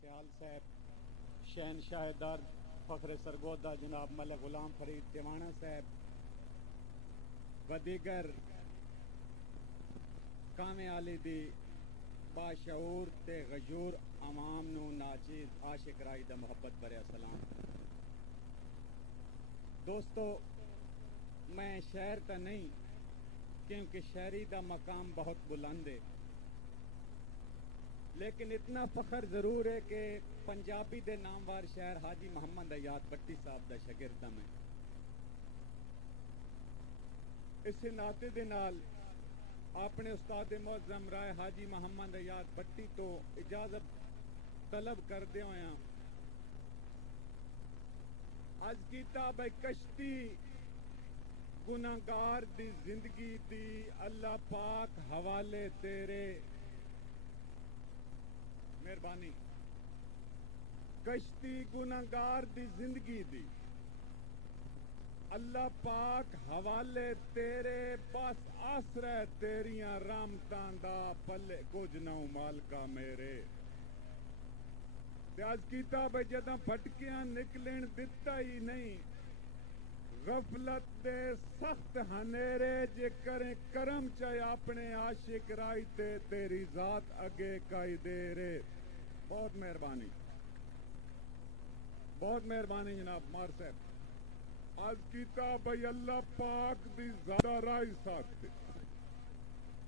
سیال صاحب، شہنشاہ درد فخر سرگودا جناب ملک غلام فرید ٹیوانا صاحب و دیگر کام عالی دی باشعور تے غجور عوام نو ناچیز عاشق رائی دا محبت برے السلام۔ دوستو، میں شہر تا نہیں کیونکہ شہری دا مقام بہت بلند ہے، لیکن اتنا فخر ضرور ہے کہ پنجابی دے ناموار شہر حاجی محمد عیاد بٹی صاحب دا شاگردم ہے۔ اس ناطے دے نال اپنے استاد معظم رائے حاجی محمد عیاد بٹی تو اجازت طلب کردے ہویا اج کیتا بھائی کشتی گناہگار دی زندگی دی اللہ پاک حوالے تیرے مہربانی، کشتی گناہگار دی زندگی دی اللہ پاک حوالے تیرے، بس آسرے تیریاں رحمتاں دا پلے کچھ نہ مالکا میرے۔ تے اج کیتا بھائی جداں پھٹکیاں نکلن دتا ہی نہیں، غفلت دے سخت ہنیرے جے کریں کرم چاہے اپنے عاشق رائی تے تیری ذات اگے کائی دیرے۔ بہت مہربانی، بہت مہربانی جناب مار صاحب۔ آج کیتا بھئی اللہ پاک دی زیادہ رائی ساکتے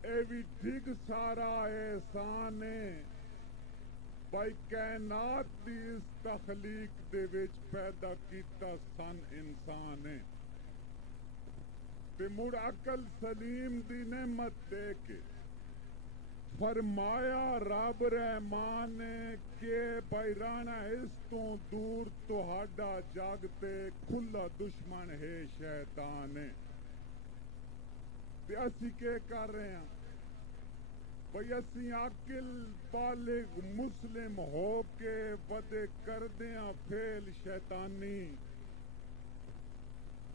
اے بھی ڈھگ سارا احسان ہے، بھئی کائنات دی اس تخلیق دے وچ پیدا کیتا سن انسان ہے، تے مڑ عقل سلیم دی نعمت دے کے فرمایا رب رحمان نے کہ بھائی رانا اس تو دور تہاڈا جاگتے کھلا دشمن ہے شیطان ہے۔ تے اسی کے کر رہے ہیں بھئی اسی عاقل بالغ مسلم ہو کے ودے کر دیاں فعل شیطانی،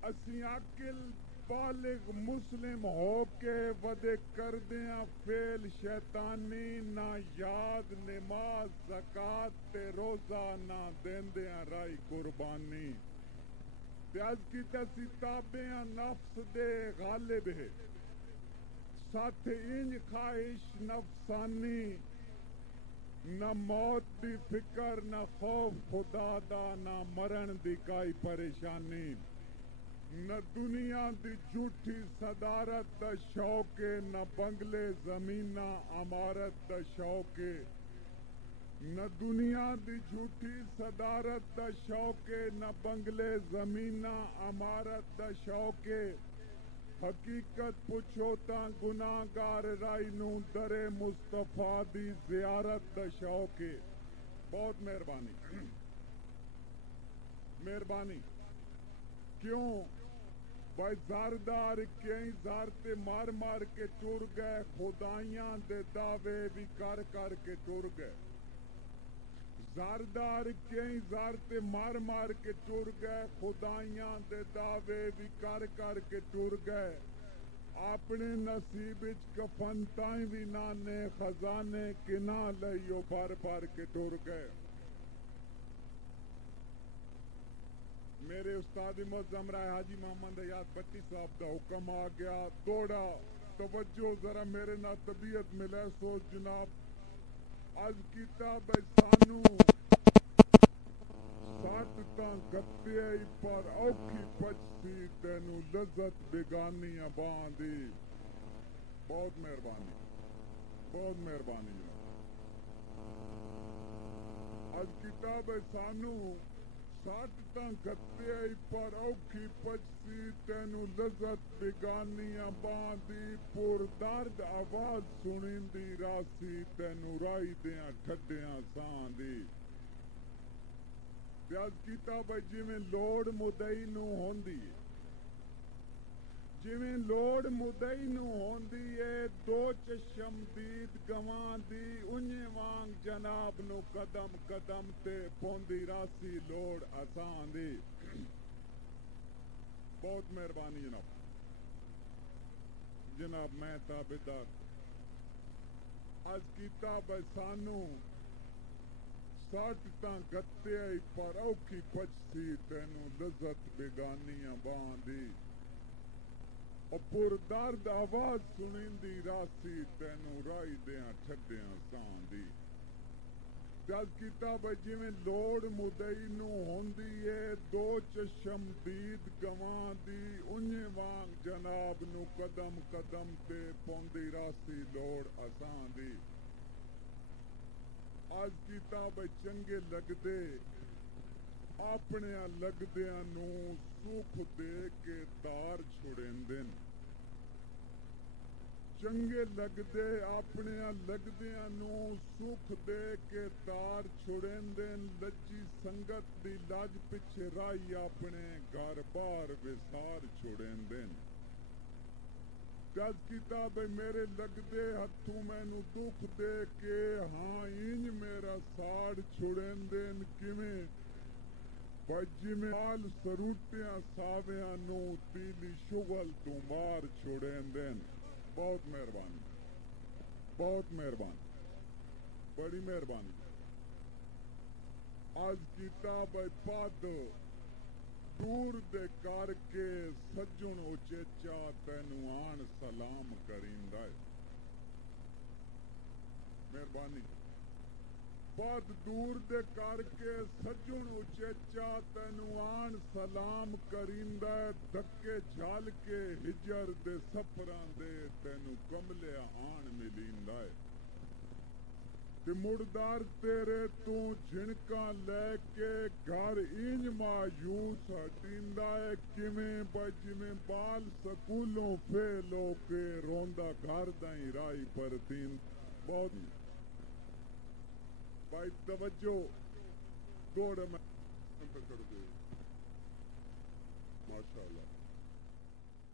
اسی عاقل بالغ مسلم ہو کے ودے کر دیاں فعل شیطانی، نہ یاد نماز زکات تے روزہ نہ دیندیاں رائی قربانی۔ تے اج کی تسی تابعاں نفس دے غالب ہے، ساتھ انج خواہش نفسانی، نہ موت دی فکر نہ خوف خدا دا، نہ مرن دی کائی پریشانی، نہ دنیا دی جھوٹی صدارت دا شوق، نہ بنگلے زمینہ عمارت دا شوق، نہ دنیا دی جھوٹی صدارت دا شوق، نہ بنگلے زمینہ عمارت دا شوق، حقیقت پوچھو تاں گناہگار رائی نو در مصطفیٰ دی زیارت دا شوق۔ بہت مہربانی، مہربانی۔ کیوں بھائی زاردار کئی زارتے مار مار کے ٹر گئے، خدائیاں دے دعوے بھی کر کر کے ٹر گئے، زاردار کئی زارتے مار مار کے ٹر گئے، خدائیاں دے دعوے بھی کر کر کے ٹر گئے، اپنے نصیب وچ کفن تائیں بھی نانے خزانے کنا لئیو بھر بھر کے ٹر گئے۔ میرے استاد معظم رائے حاجی محمد عیاد بٹی صاحب دا حکم آ گیا، دوڑا توجہ ذرا میرے نہ طبیعت ملے سوچ جناب۔ آج کتاب سانو سات تاں گپے پر اوکھی پچسی تینو لذت بیگانی اباں دی۔ بہت مہربانی، بہت مہربانی جناب۔ آج کتاب سانو سات تاں گپے پر اوکھی پچسی تینو لذت بیگانی اباں دی، پور درد آواز سنین دی راسی تینو رائی دیاں ٹھڈیاں سان دی۔ پیاز کتاب جویں لوڑ مدئی نو ہوندی ہے، جویں لوڑ مدئی نو ہوندی ہے، دو چشم دید گواں دی، انجے وانگ جناب نو قدم قدم تے پوندی راسی لوڑ آسان دی۔ بہت مہربانی جناب۔ جناب میں تابعدار۔ آج کتاب سانو سٹ تاں گتے آئی پر اوکھی پچسی تینوں لذت بیگانیاں باندھی اور پر درد آواز سنیندی راسی تینوں رائی دیاں ٹھڈیاں ساندھی جز کتاب جی میں لوڑ مدئی نو ہوندی ہے دو چشم دید گواں دی انجے وانگ جناب نو قدم قدم تے پوندی راسی لوڑ اساں دی آج کتاب چنگے لگ دے اپنے لگدیاں نو سکھ دے کے تار چھڑیندن چنگے لگ دے اپنے لگدیاں نو سکھ دے کے تار چھڑیندن لجی سنگت دی لج پچھے رائی اپنے گھر بار وسار چھڑیندن جز کتاب میرے لگ دے ہتھوں مینو دکھ دے کے ہاں انج میرا ساڑ چھڑیندن کیویں بجی میں آل سروٹیاں ساویاں نو تیلی شغل تو مار چھڑیندن بہت مہربانی بہت مہربانی بڑی مہربانی آج کتاب پاد دور دے کر کے سجن اچیچا تینو آن سلام کریندا ہے مہربانی پاد دور دے کر کے سجن اچیچا تینو آن سلام کریندا ہے دھکے جھال کے ہجر دے سفراں دے تینو کملے آن ملیندا ہے تے مردار تیرے تو جھنکاں لے کے گھر انج مایوس ہٹیندا ہے کیویں بجویں بال سکولوں فیل ہو کے روندا گھر دائیں رائی پر تین بہت بھائی توجہ دوڑ میں پکڑ دے ماشاءاللہ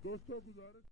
دوستو گزارش